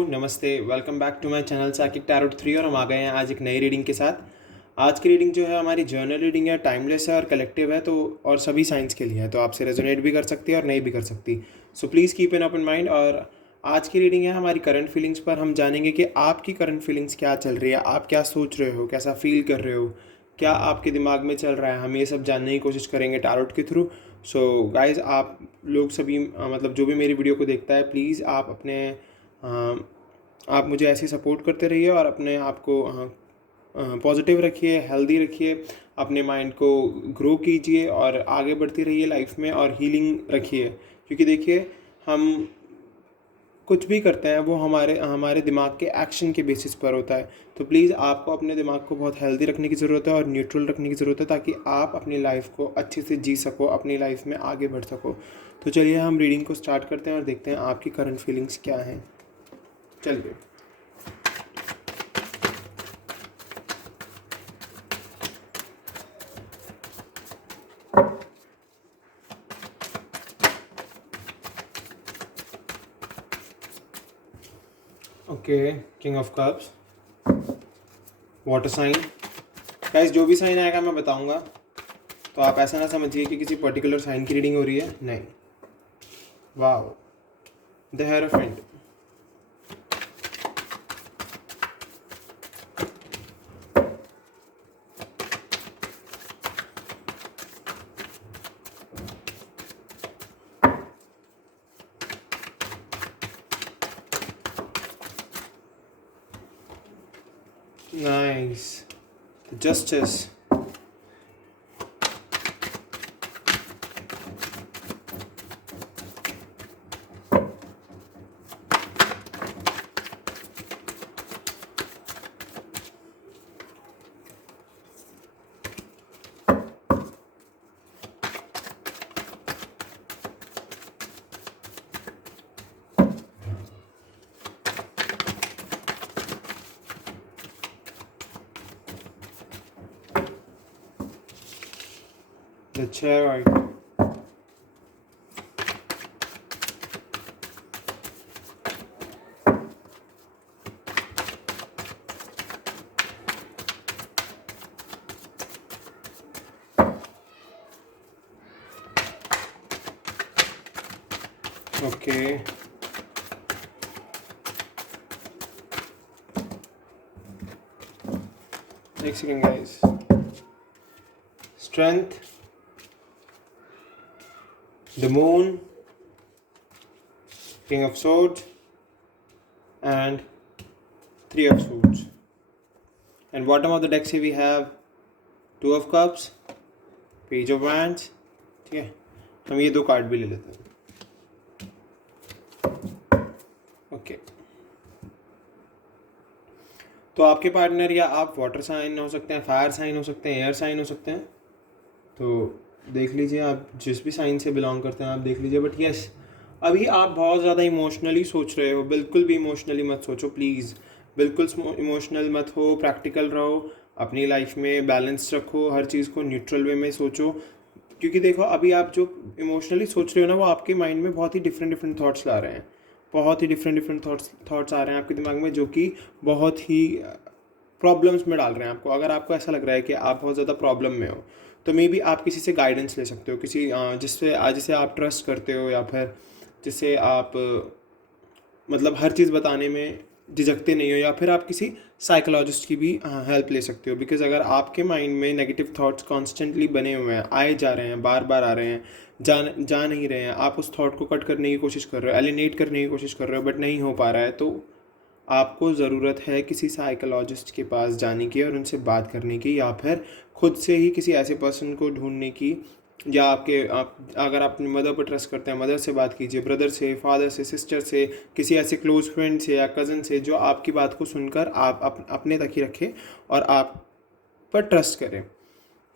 नमस्ते, welcome back to my channel Saqib tarot 3 और हम आ गए हैं आज एक नई रीडिंग के साथ। आज की रीडिंग जो है हमारी जर्नल रीडिंग है, टाइमलेस है और कलेक्टिव है, तो और सभी साइंस के लिए है, तो आपसे रेजोनेट भी कर सकती है और नहीं भी कर सकती। So please keep an open mind. और आज की रीडिंग है हमारी करंट फीलिंग्स पर। हम जानेंगे कि आपकी करंट फीलिंग्स क्या चल रही है, आप क्या सोच रहे हो, कैसा फील कर रहे हो, क्या आपके दिमाग में चल रहा है। हम ये सब जानने की कोशिश करेंगे टैरोट के थ्रू। सो गाइज, आप लोग सभी मतलब जो भी मेरी वीडियो को देखता है, प्लीज़ आप अपने आप मुझे ऐसे सपोर्ट करते रहिए और अपने आप को पॉजिटिव रखिए, हेल्दी रखिए, अपने माइंड को ग्रो कीजिए और आगे बढ़ती रहिए लाइफ में और हीलिंग रखिए। क्योंकि देखिए, हम कुछ भी करते हैं वो हमारे हमारे दिमाग के एक्शन के बेसिस पर होता है। तो प्लीज़ आपको अपने दिमाग को बहुत हेल्दी रखने की ज़रूरत है और न्यूट्रल रखने की ज़रूरत है, ताकि आप अपनी लाइफ को अच्छे से जी सको, अपनी लाइफ में आगे बढ़ सको। तो चलिए हम रीडिंग को स्टार्ट करते हैं और देखते हैं आपकी करंट फीलिंग्स क्या हैं। चलिए। Okay, king of cups, water sign. Guys, जो भी साइन आएगा मैं बताऊंगा, तो आप ऐसा ना समझिए कि किसी पर्टिकुलर साइन की रीडिंग हो रही है, नहीं। Wow, the hierophant. Nice, justice. The Chariot. Okay. Next second, guys. Strength, the Moon, King of Swords, and Three of Swords. And bottom of the deck से we have Two of Cups, Page of Wands. ठीक है, हम ये दो card भी ले लेते हैं। ओके, तो आपके पार्टनर या आप वाटर साइन हो सकते हैं, फायर साइन हो सकते हैं, एयर साइन हो सकते हैं। तो देख लीजिए, आप जिस भी साइन से बिलोंग करते हैं आप देख लीजिए। बट यस, अभी आप बहुत ज़्यादा इमोशनली सोच रहे हो। बिल्कुल भी इमोशनली मत सोचो प्लीज़, बिल्कुल इमोशनल मत हो, प्रैक्टिकल रहो, अपनी लाइफ में बैलेंस रखो, हर चीज़ को न्यूट्रल वे में सोचो। क्योंकि देखो, अभी आप जो इमोशनली सोच रहे हो ना, वो आपके माइंड में बहुत ही डिफरेंट थॉट्स ला रहे हैं। बहुत ही डिफरेंट थॉट्स आ रहे हैं आपके दिमाग में, जो कि बहुत ही प्रॉब्लम्स में डाल रहे हैं आपको। अगर आपको ऐसा लग रहा है कि आप बहुत ज़्यादा प्रॉब्लम में हो, तो मे बी आप किसी से गाइडेंस ले सकते हो, किसी जिससे आप ट्रस्ट करते हो, या फिर जिससे आप मतलब हर चीज़ बताने में झिझकते नहीं हो, या फिर आप किसी साइकोलॉजिस्ट की भी हेल्प ले सकते हो। बिकॉज अगर आपके माइंड में नेगेटिव थॉट्स कॉन्स्टेंटली बने हुए हैं, आए जा रहे हैं, बार बार आ रहे हैं, जा नहीं रहे हैं, आप उस थॉट को कट करने की कोशिश कर रहे हो, एलिनेट करने की कोशिश कर रहे हो, बट नहीं हो पा रहा है, तो आपको ज़रूरत है किसी साइकोलॉजिस्ट के पास जाने की और उनसे बात करने की, या फिर खुद से ही किसी ऐसे पर्सन को ढूंढने की। या आप अगर आप अपनी मदर पर ट्रस्ट करते हैं, मदर से बात कीजिए, ब्रदर से, फादर से, सिस्टर से, किसी ऐसे क्लोज फ्रेंड से या कज़न से जो आपकी बात को सुनकर आप अपने तक ही रखे और आप पर ट्रस्ट करें।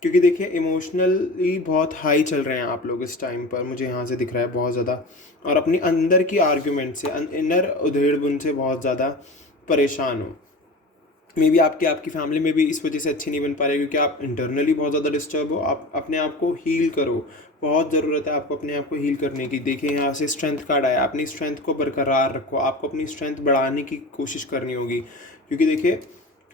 क्योंकि देखिए, इमोशनली बहुत हाई चल रहे हैं आप लोग इस टाइम पर, मुझे यहाँ से दिख रहा है बहुत ज़्यादा। और अपनी अंदर की आर्ग्यूमेंट से, इनर उधेड़बुन से बहुत ज़्यादा परेशान हो। मे बी आपकी फैमिली में भी इस वजह से अच्छी नहीं बन पा रही क्योंकि आप इंटरनली बहुत ज़्यादा डिस्टर्ब हो। आप अपने आप को हील करो, बहुत ज़रूरत है आपको अपने आप को हील करने की। देखिए यहाँ से स्ट्रेंथ कार्ड आया, अपनी स्ट्रेंथ को बरकरार रखो, आपको अपनी स्ट्रेंथ बढ़ाने की कोशिश करनी होगी। क्योंकि देखिए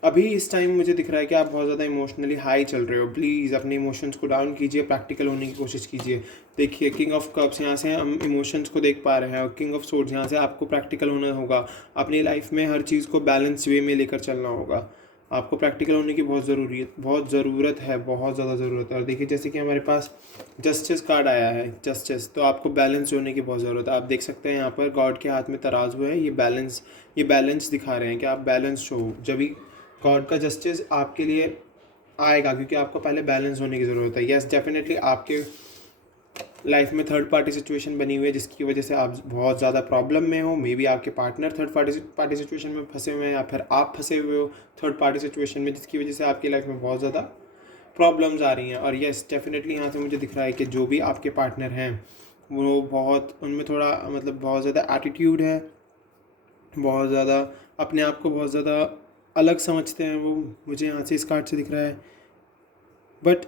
अभी इस टाइम मुझे दिख रहा है कि आप बहुत ज़्यादा इमोशनली हाई चल रहे हो। प्लीज़ अपने इमोशंस को डाउन कीजिए, प्रैक्टिकल होने की कोशिश कीजिए। देखिए किंग ऑफ कप्स, यहाँ से हम इमोशंस को देख पा रहे हैं, और किंग ऑफ सोर्ड्स, यहाँ से आपको प्रैक्टिकल होना होगा। अपनी लाइफ में हर चीज़ को बैलेंस वे में लेकर चलना होगा। आपको प्रैक्टिकल होने की बहुत ज़रूरत है, बहुत ज़्यादा ज़रूरत है। और देखिए जैसे कि हमारे पास जस्टिस कार्ड आया है, जस्टिस, तो आपको बैलेंस होने की बहुत ज़रूरत है। आप देख सकते हैं यहाँ पर गॉड के हाथ में तराजू है, ये बैलेंस दिखा रहे हैं कि आप बैलेंस हो। जब भी गॉड का जस्टिस आपके लिए आएगा, क्योंकि आपको पहले बैलेंस होने की ज़रूरत है। यस डेफिनेटली आपके लाइफ में थर्ड पार्टी सिचुएशन बनी हुई है जिसकी वजह से आप बहुत ज़्यादा प्रॉब्लम में हो। मे बी आपके पार्टनर थर्ड पार्टी सिचुएशन में फंसे हुए हैं, या फिर आप फंसे हुए हो थर्ड पार्टी सिचुएशन में, जिसकी वजह से आपकी लाइफ में बहुत ज़्यादा प्रॉब्लम्स आ रही हैं। और यस डेफिनेटली यहाँ से मुझे दिख रहा है कि जो भी आपके पार्टनर हैं वो बहुत, उनमें थोड़ा मतलब बहुत ज़्यादा एटीट्यूड है, बहुत ज़्यादा अपने आप को बहुत ज़्यादा अलग समझते हैं वो, मुझे यहाँ से इस कार्ड से दिख रहा है। बट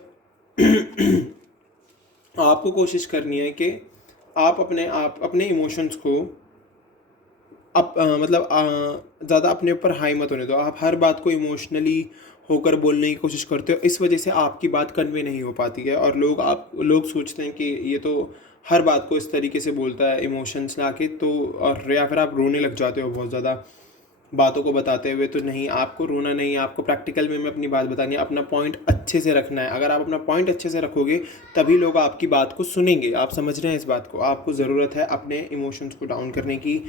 आपको कोशिश करनी है कि आप अपने इमोशंस को मतलब ज़्यादा अपने ऊपर हाई मत होने दो। आप हर बात को इमोशनली होकर बोलने की कोशिश करते हो, इस वजह से आपकी बात कन्वे नहीं हो पाती है। और लोग सोचते हैं कि ये तो हर बात को इस तरीके से बोलता है इमोशंस ला के, तो और या फिर आप रोने लग जाते हो बहुत ज़्यादा बातों को बताते हुए। तो नहीं, आपको रोना नहीं, आपको प्रैक्टिकल वे में अपनी बात बतानी है, अपना पॉइंट अच्छे से रखना है। अगर आप अपना पॉइंट अच्छे से रखोगे तभी लोग आपकी बात को सुनेंगे। आप समझ रहे हैं इस बात को? आपको ज़रूरत है अपने इमोशंस को डाउन करने की।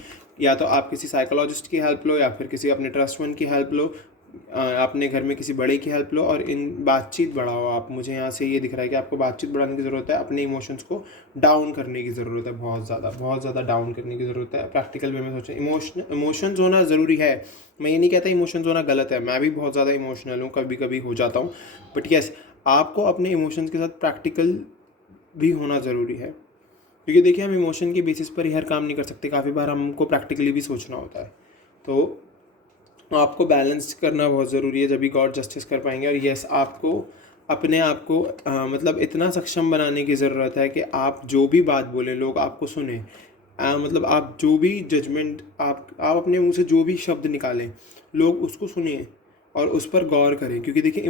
या तो आप किसी साइकोलॉजिस्ट की हेल्प लो, या फिर किसी अपने ट्रस्ट वन की हेल्प लो, अपने घर में किसी बड़े की हेल्प लो, और इन बातचीत बढ़ाओ आप। मुझे यहाँ से ये दिख रहा है कि आपको बातचीत बढ़ाने की ज़रूरत है, अपने इमोशंस को डाउन करने की ज़रूरत है, बहुत ज़्यादा डाउन करने की ज़रूरत है। प्रैक्टिकल वे में सोचें, इमोशंस होना ज़रूरी है। मैं ये नहीं कहता इमोशंस होना गलत है, मैं भी बहुत ज़्यादा इमोशनल हूँ, कभी कभी हो जाता हूँ। बट यस, आपको अपने इमोशंस के साथ प्रैक्टिकल भी होना ज़रूरी है। क्योंकि देखिए हम इमोशन के बेसिस पर ही हर काम नहीं कर सकते, काफ़ी बार हमको प्रैक्टिकली भी सोचना होता है। तो आपको बैलेंस करना बहुत ज़रूरी है, जब भी गॉड जस्टिस कर पाएंगे। और यस, आपको अपने आप को मतलब इतना सक्षम बनाने की ज़रूरत है कि आप जो भी बात बोलें लोग आपको सुने। मतलब आप जो भी जजमेंट आप अपने मुंह से जो भी शब्द निकालें लोग उसको सुनिए और उस पर गौर करें। क्योंकि देखिए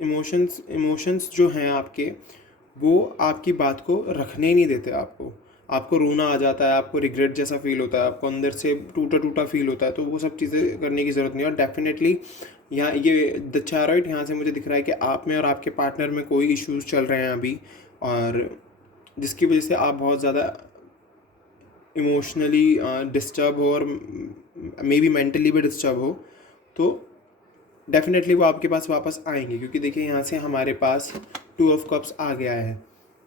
इमोशंस जो हैं आपके, वो आपकी बात को रखने नहीं देते। आपको रोना आ जाता है, आपको रिग्रेट जैसा फील होता है, आपको अंदर से टूटा टूटा फील होता है। तो वो सब चीज़ें करने की ज़रूरत नहीं है। और डेफिनेटली यहाँ ये द चैरियट यहाँ से मुझे दिख रहा है कि आप में और आपके पार्टनर में कोई इश्यूज़ चल रहे हैं अभी, और जिसकी वजह से आप बहुत ज़्यादा इमोशनली डिस्टर्ब हो, और मे बी मेंटली भी डिस्टर्ब हो। तो डेफिनेटली वो आपके पास वापस आएंगे। क्योंकि देखिए यहाँ से हमारे पास 2 ऑफ कप्स आ गया है।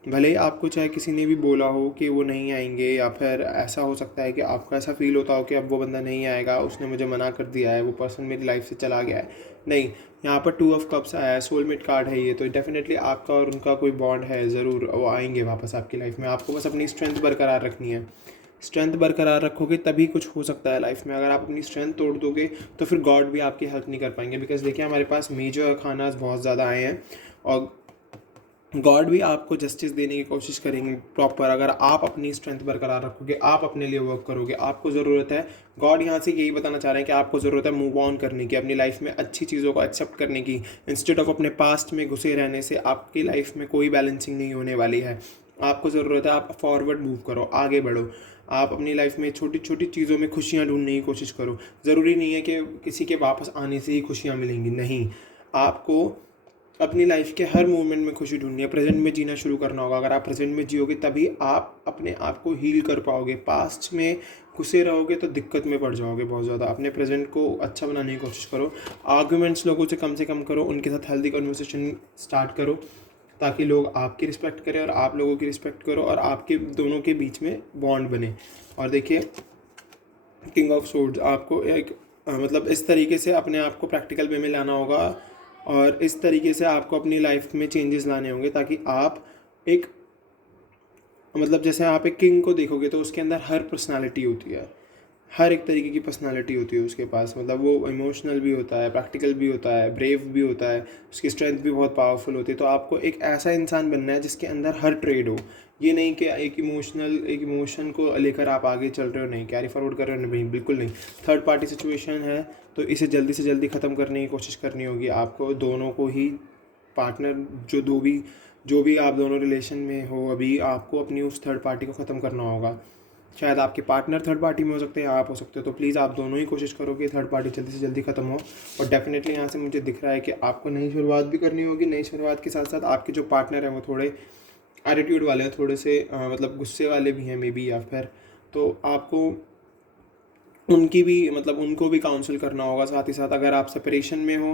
भले ही आपको चाहे किसी ने भी बोला हो कि वो नहीं आएंगे, या फिर ऐसा हो सकता है कि आपको ऐसा फील होता हो कि अब वो बंदा नहीं आएगा, उसने मुझे मना कर दिया है, वो पर्सन मेरी लाइफ से चला गया है। नहीं, यहाँ पर 2 ऑफ कप्स आया है, सोलमेट कार्ड है ये। तो डेफिनेटली आपका और उनका कोई बॉन्ड है, ज़रूर वो आएंगे वापस आपकी लाइफ में। आपको बस अपनी स्ट्रेंथ बरकरार रखनी है। स्ट्रेंथ बरकरार रखोगे तभी कुछ हो सकता है लाइफ में। अगर आप अपनी स्ट्रेंथ तोड़ दोगे तो फिर गॉड भी आपकी हेल्प नहीं कर पाएंगे। बिकॉज देखिए हमारे पास मेजर खानाज बहुत ज़्यादा आए हैं, और गॉड भी आपको जस्टिस देने की कोशिश करेंगे प्रॉपर, अगर आप अपनी स्ट्रेंथ बरकरार रखोगे, आप अपने लिए वर्क करोगे। आपको ज़रूरत है, गॉड यहाँ से यही बताना चाह रहे हैं कि आपको ज़रूरत है मूव ऑन करने की, अपनी लाइफ में अच्छी चीज़ों को एक्सेप्ट करने की। इंस्टेड ऑफ अपने पास्ट में घुसे रहने से आपकी लाइफ में कोई बैलेंसिंग नहीं होने वाली है। आपको ज़रूरत है आप फॉरवर्ड मूव करो, आगे बढ़ो। आप अपनी लाइफ में छोटी छोटी चीज़ों में खुशियाँ ढूंढने की कोशिश करो। ज़रूरी नहीं है कि किसी के वापस आने से ही खुशियाँ मिलेंगी, नहीं। आपको अपनी लाइफ के हर मोमेंट में खुशी ढूंढनी है, प्रेजेंट में जीना शुरू करना होगा। अगर आप प्रेजेंट में जियोगे तभी आप अपने आप को हील कर पाओगे। पास्ट में घुसे रहोगे तो दिक्कत में पड़ जाओगे बहुत ज़्यादा। अपने प्रेजेंट को अच्छा बनाने की कोशिश करो। आर्गूमेंट्स लोगों से कम करो, उनके साथ हेल्दी कन्वर्सेशन स्टार्ट करो, ताकि लोग आपकी रिस्पेक्ट करें और आप लोगों की रिस्पेक्ट करो, और आपके दोनों के बीच में बॉन्ड बने। और देखिए किंग ऑफ सोर्ड्स, आपको एक मतलब इस तरीके से अपने आप को प्रैक्टिकल वे में लाना होगा, और इस तरीके से आपको अपनी लाइफ में चेंजेस लाने होंगे, ताकि आप एक मतलब जैसे आप एक किंग को देखोगे तो उसके अंदर हर पर्सनालिटी होती है, हर एक तरीके की पर्सनालिटी होती है उसके पास, मतलब वो इमोशनल भी होता है, प्रैक्टिकल भी होता है, ब्रेव भी होता है, उसकी स्ट्रेंथ भी बहुत पावरफुल होती है। तो आपको एक ऐसा इंसान बनना है जिसके अंदर हर ट्रेड हो। ये नहीं कि एक इमोशन को लेकर आप आगे चल रहे हो, नहीं कैरी फॉरवर्ड कर रहे हो, नहीं बिल्कुल नहीं। थर्ड पार्टी सिचुएशन है तो इसे जल्दी से जल्दी ख़त्म करने की कोशिश करनी होगी आपको। दोनों को ही पार्टनर जो भी आप दोनों रिलेशन में हो अभी, आपको अपनी उस थर्ड पार्टी को ख़त्म करना होगा। शायद आपके पार्टनर थर्ड पार्टी में हो सकते हैं, आप हो सकते हो, तो प्लीज़ आप दोनों ही कोशिश करो कि थर्ड पार्टी जल्दी से जल्दी ख़त्म हो। और डेफिनेटली यहाँ से मुझे दिख रहा है कि आपको नई शुरुआत भी करनी होगी। नई शुरुआत के साथ साथ आपके जो पार्टनर हैं वो थोड़े एटीट्यूड वाले हैं, थोड़े से मतलब गुस्से वाले भी हैं मे बी, या फिर तो आपको उनको भी काउंसिल करना होगा। साथ ही साथ अगर आप सेपरेशन में हो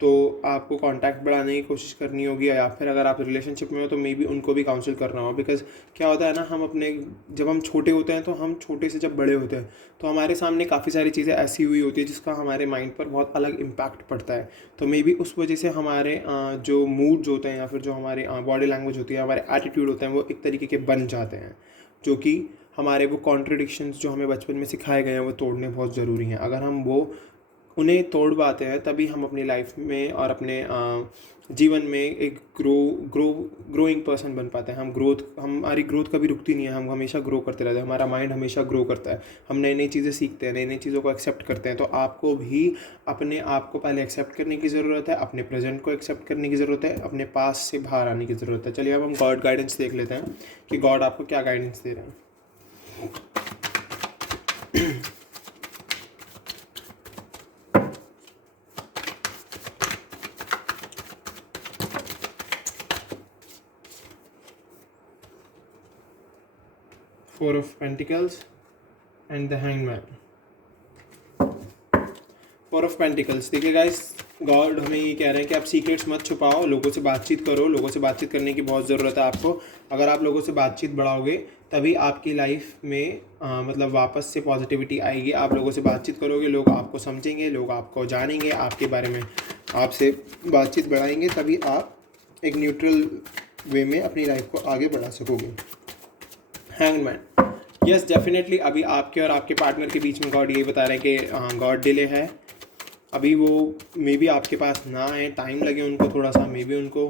तो आपको कांटेक्ट बढ़ाने की कोशिश करनी होगी, या फिर अगर आप रिलेशनशिप में हो तो मे बी उनको भी काउंसिल करना होगा। बिकॉज क्या होता है ना, जब हम छोटे होते हैं तो हम छोटे से जब बड़े होते हैं तो हमारे सामने काफ़ी सारी चीज़ें ऐसी हुई होती है जिसका हमारे माइंड पर बहुत अलग इम्पैक्ट पड़ता है। तो मे बी उस वजह से हमारे जो मूड्स होते हैं या फिर जो हमारे बॉडी लैंग्वेज होती है, हमारे एटीट्यूड होते हैं, वो एक तरीके के बन जाते हैं, जो कि हमारे वो कॉन्ट्रडिक्शंस जो हमें बचपन में सिखाए गए हैं वो तोड़ने बहुत ज़रूरी हैं। अगर हम उन्हें तोड़ पाते हैं तभी हम अपनी लाइफ में और अपने जीवन में एक ग्रोइंग पर्सन बन पाते हैं। हमारी ग्रोथ कभी रुकती नहीं है, हम हमेशा ग्रो करते रहते हैं, हमारा माइंड हमेशा ग्रो करता है, हम नई नई चीज़ें सीखते हैं, नई नई चीज़ों को एक्सेप्ट करते हैं। तो आपको भी अपने आप को पहले एक्सेप्ट करने की ज़रूरत है, अपने प्रेजेंट को एक्सेप्ट करने की ज़रूरत है, अपने पास से बाहर आने की ज़रूरत है। चलिए अब हम गॉड गाइडेंस देख लेते हैं कि गॉड आपको क्या गाइडेंस दे रहे हैं। Four of Pentacles and the Hangman. Four of pentacles. देखिए गाइस, गॉड हमें ये कह रहे हैं कि आप सीक्रेट्स मत छुपाओ, लोगों से बातचीत करो। लोगों से बातचीत करने की बहुत ज़रूरत है आपको। अगर आप लोगों से बातचीत बढ़ाओगे तभी आपकी लाइफ में मतलब वापस से पॉजिटिविटी आएगी। आप लोगों से बातचीत करोगे, लोग आपको समझेंगे, लोग आपको जानेंगे, आपके बारे में आपसे बातचीत बढ़ाएंगे, तभी आप एक न्यूट्रल वे में अपनी लाइफ को आगे बढ़ा सकोगे। हैंगमैन, यस डेफिनेटली अभी आपके और आपके पार्टनर के बीच में गॉड यही बता रहे हैं कि गॉड डिले है। अभी वो मे बी आपके पास ना आए, टाइम लगे उनको थोड़ा सा, मे बी उनको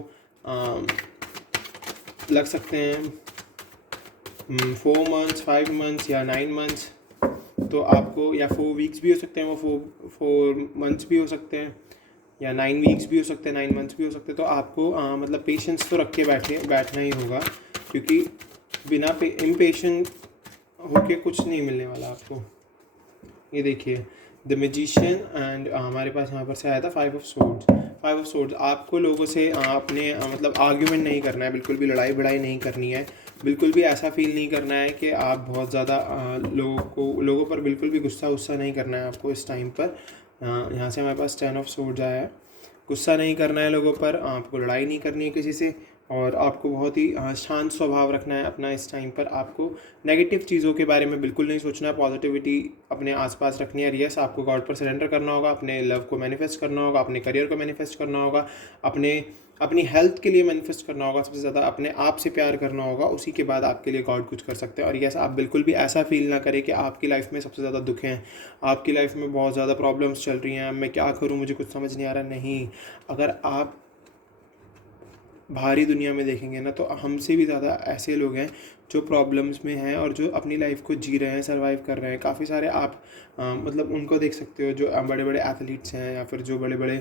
लग सकते हैं 4 मंथ्स, 5 मंथ्स या 9 मंथ्स। तो आपको, या 4 वीक्स भी हो सकते हैं, वो 4 मंथ्स भी हो सकते हैं, या 9 वीक्स भी हो सकते हैं, 9 मंथ्स भी हो सकते हैं। तो आपको मतलब पेशेंस तो रख के बैठना ही होगा, क्योंकि बिना इम्पेशेंट होके कुछ नहीं मिलने वाला आपको। ये देखिए द मैजिशियन एंड हमारे पास यहाँ पर से आया था 5 ऑफ सोर्ड्स। आपको लोगों से अपने मतलब आर्ग्यूमेंट नहीं करना है, बिल्कुल भी लड़ाई बड़ाई नहीं करनी है, बिल्कुल भी ऐसा फील नहीं करना है कि आप बहुत ज़्यादा लोगों पर बिल्कुल भी गुस्सा नहीं करना है आपको इस टाइम पर। यहाँ से हमारे पास 10 ऑफ सोर्ड्स आया है। गुस्सा नहीं करना है लोगों पर, आपको लड़ाई नहीं करनी है किसी से, और आपको बहुत ही शांत स्वभाव रखना है अपना इस टाइम पर। आपको नेगेटिव चीज़ों के बारे में बिल्कुल नहीं सोचना है, पॉजिटिविटी अपने आसपास रखनी है। यस, आपको गॉड पर सरेंडर करना होगा, अपने लव को मैनिफेस्ट करना होगा, अपने करियर को मैनिफेस्ट करना होगा, अपनी हेल्थ के लिए मैनिफेस्ट करना होगा, सबसे ज़्यादा अपने आप से प्यार करना होगा। उसी के बाद आपके लिए गॉड कुछ कर सकते हैं। और यस, आप बिल्कुल भी ऐसा फील ना करें कि आपकी लाइफ में सबसे ज़्यादा दुख हैं, आपकी लाइफ में बहुत ज़्यादा प्रॉब्लम्स चल रही हैं, मैं क्या करूँ, मुझे कुछ समझ नहीं आ रहा। नहीं, अगर आप बाहरी दुनिया में देखेंगे ना तो हमसे भी ज़्यादा ऐसे लोग हैं जो प्रॉब्लम्स में हैं और जो अपनी लाइफ को जी रहे हैं, सर्वाइव कर रहे हैं। काफ़ी सारे आप मतलब उनको देख सकते हो जो बड़े बड़े एथलीट्स हैं, या फिर जो बड़े बड़े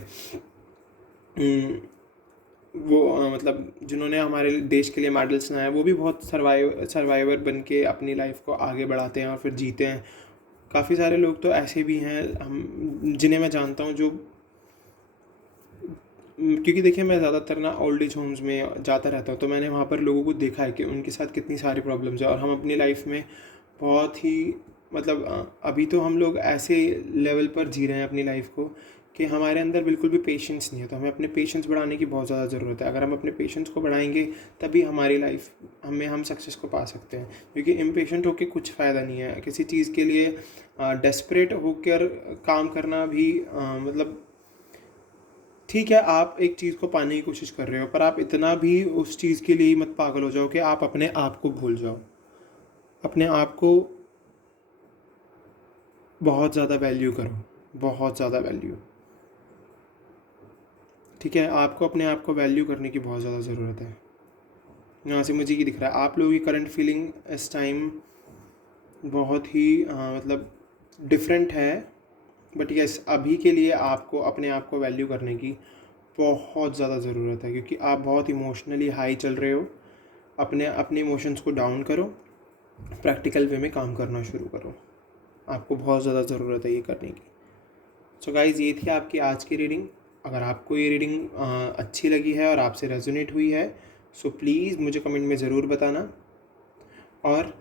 मतलब जिन्होंने हमारे देश के लिए मेडल्स बनाए, वो भी बहुत सर्वाइवर बन के अपनी लाइफ को आगे बढ़ाते हैं और फिर जीते हैं। काफ़ी सारे लोग तो ऐसे भी हैं जिन्हें मैं जानता हूँ, जो क्योंकि देखिए मैं ज़्यादातर ना ओल्ड एज होम्स में जाता रहता हूँ, तो मैंने वहाँ पर लोगों को देखा है कि उनके साथ कितनी सारी प्रॉब्लम्स है। और हम अपनी लाइफ में बहुत ही मतलब अभी तो हम लोग ऐसे लेवल पर जी रहे हैं अपनी लाइफ को कि हमारे अंदर बिल्कुल भी पेशेंस नहीं है। तो हमें अपने पेशेंस बढ़ाने की बहुत ज़्यादा ज़रूरत है। अगर हम अपने पेशेंस को बढ़ाएंगे तभी हमारी लाइफ हम सक्सेस को पा सकते हैं, क्योंकि इम्पेशेंट होकर कुछ फ़ायदा नहीं है। किसी चीज़ के लिए डेस्परेट होकर काम करना भी मतलब ठीक है, आप एक चीज़ को पाने की कोशिश कर रहे हो, पर आप इतना भी उस चीज़ के लिए मत पागल हो जाओ कि आप अपने आप को भूल जाओ। अपने आप को बहुत ज़्यादा वैल्यू करो, बहुत ज़्यादा वैल्यू। ठीक है, आपको अपने आप को वैल्यू करने की बहुत ज़्यादा ज़रूरत है। यहाँ से मुझे ये दिख रहा है आप लोगों की करंट फीलिंग इस टाइम बहुत ही मतलब डिफरेंट है, बट यस अभी के लिए आपको अपने आप को वैल्यू करने की बहुत ज़्यादा ज़रूरत है, क्योंकि आप बहुत इमोशनली हाई चल रहे हो। अपने इमोशंस को डाउन करो, प्रैक्टिकल वे में काम करना शुरू करो, आपको बहुत ज़्यादा ज़रूरत है ये करने की। सो गाइज़, ये थी आपकी आज की रीडिंग। अगर आपको ये रीडिंग अच्छी लगी है और आपसे रेजोनेट हुई है, सो प्लीज़ मुझे कमेंट में ज़रूर बताना, और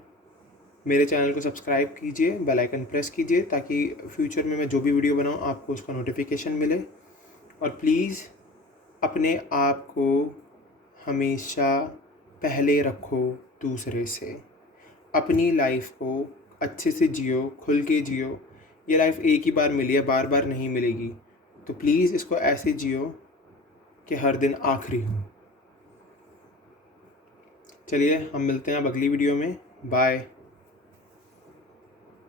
मेरे चैनल को सब्सक्राइब कीजिए, बेल आइकन प्रेस कीजिए, ताकि फ्यूचर में मैं जो भी वीडियो बनाऊँ आपको उसका नोटिफिकेशन मिले। और प्लीज़ अपने आप को हमेशा पहले रखो दूसरे से। अपनी लाइफ को अच्छे से जियो, खुल के जियो। ये लाइफ एक ही बार मिली है, बार बार नहीं मिलेगी, तो प्लीज़ इसको ऐसे जियो कि हर दिन आखिरी हो। चलिए हम मिलते हैं अब अगली वीडियो में। बाय।